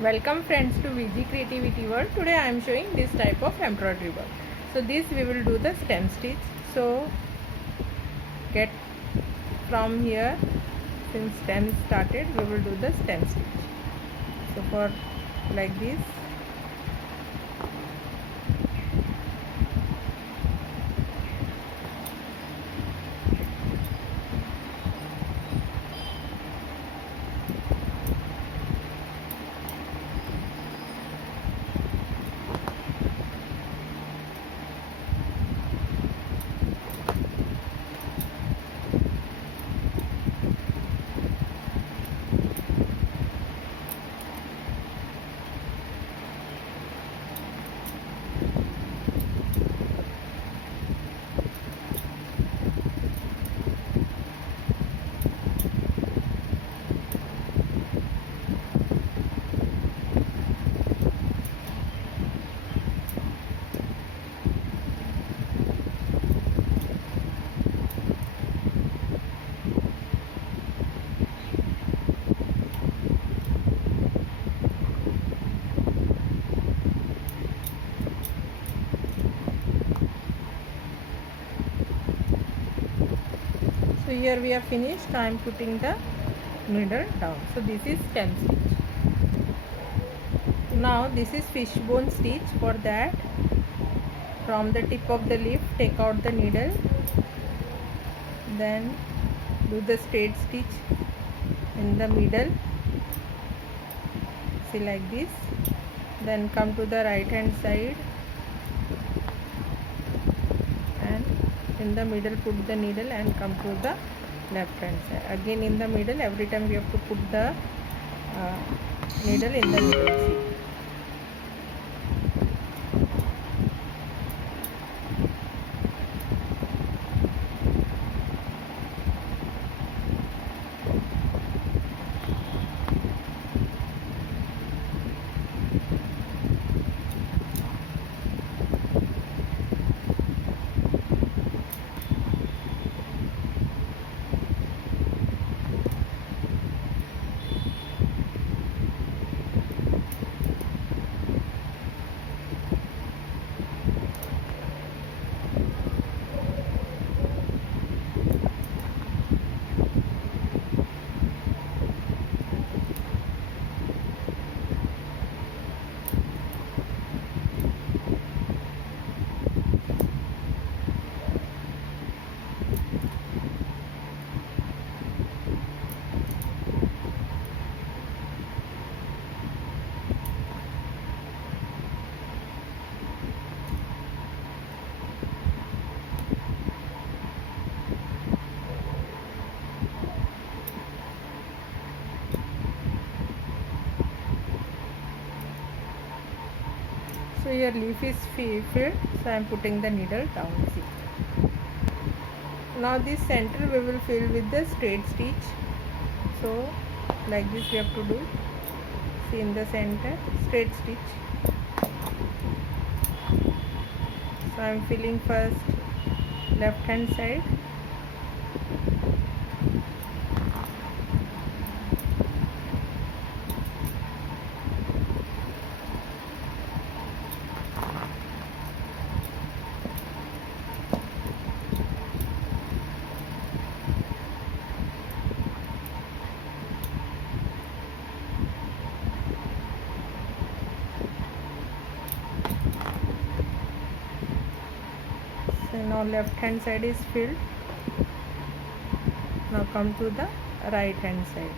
Welcome friends to VG Creativity World. Today I am showing this type of embroidery work. So this we will do the stem stitch. So get from here, since stem started we will do the stem stitch. So for like this, so here we are finished. I am putting the needle down. So this is stem stitch. Now this is fishbone stitch. For that, from the tip of the leaf take out the needle, then do the straight stitch in the middle, see like this, then come to the right hand side and in the middle put the needle and come to the left hand side. Again in the middle, every time we have to put the needle in the middle. See. So your leaf is filled, so I am putting the needle down. See. Now this center we will fill with the straight stitch. So like this we have to do. See, in the center straight stitch. So I am filling first left hand side, so now left hand side is filled. Now come to the right hand side.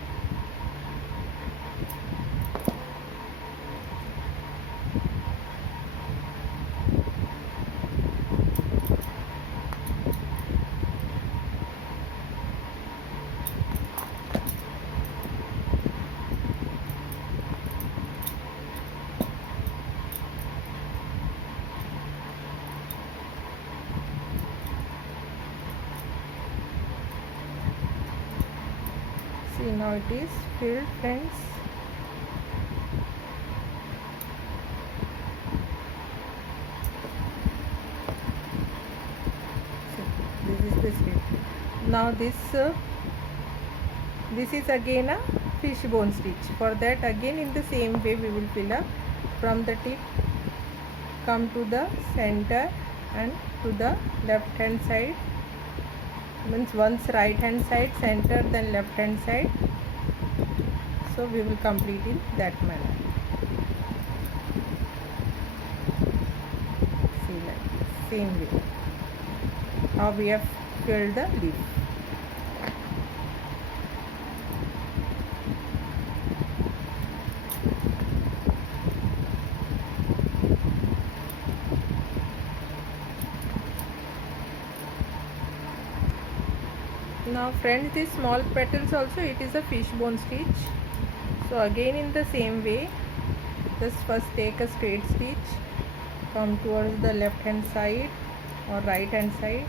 See, now it is filled, friends. So this is the slit. Now this is again a fishbone stitch. For that again in the same way we will fill up from the tip, come to the center and to the left hand side, means once right hand side center then left hand side. So we will complete in that manner. See, like this, same way how we have filled the leaf. Now friends, these small petals also, it is a fishbone stitch. So again in the same way, just first take a straight stitch, come towards the left hand side or right hand side,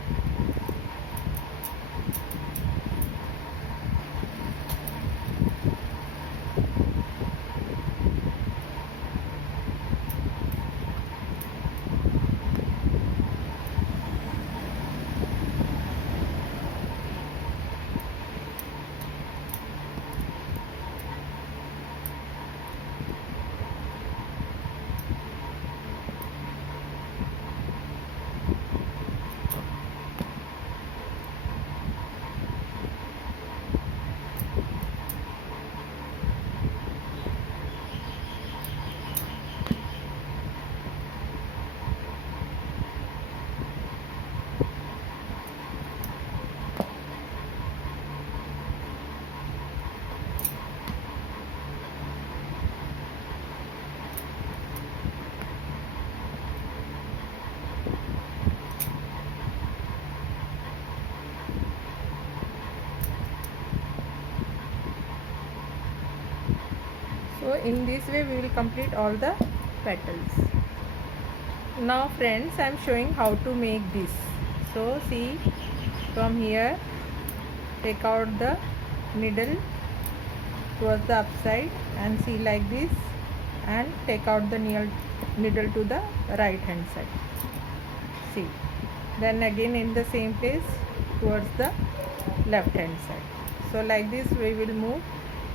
so in this way we will complete all the petals. Now friends, I am showing how to make this. So see, from here take out the needle towards the upside and see like this, and take out the needle to the right hand side. See, then again in the same place towards the left hand side. So like this we will move.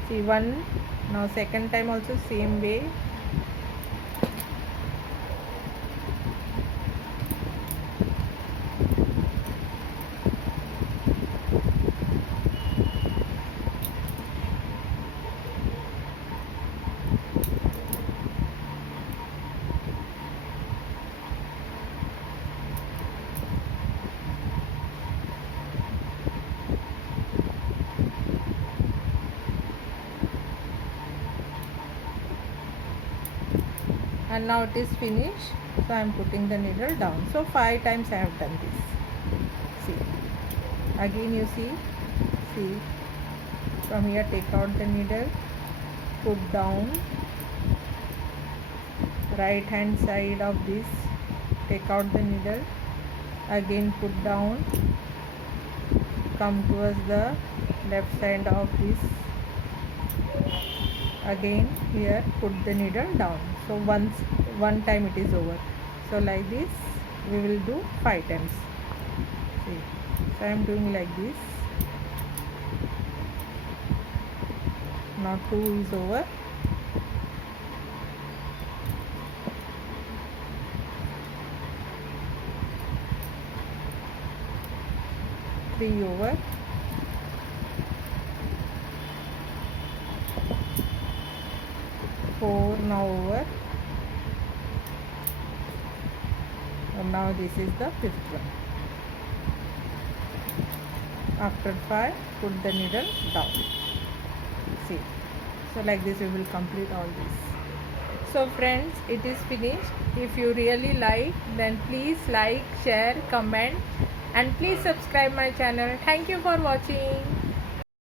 See, one, now second time also same way. And now it is finished, so I am putting the needle down. So 5 times I have done this. See, again you see, from here take out the needle, put down, right hand side of this, take out the needle, again put down, come towards the left side of this, again here put the needle down. So one time it is over. So like this we will do 5 times. See, so I am doing like this. Now 2 is over. Three over. 4 now over, and now this is the 5th one. After 5, put the needle down. See, so like this we will complete all this. So friends, it is finished. If you really like, then please like, share, comment, and please subscribe my channel. Thank you for watching.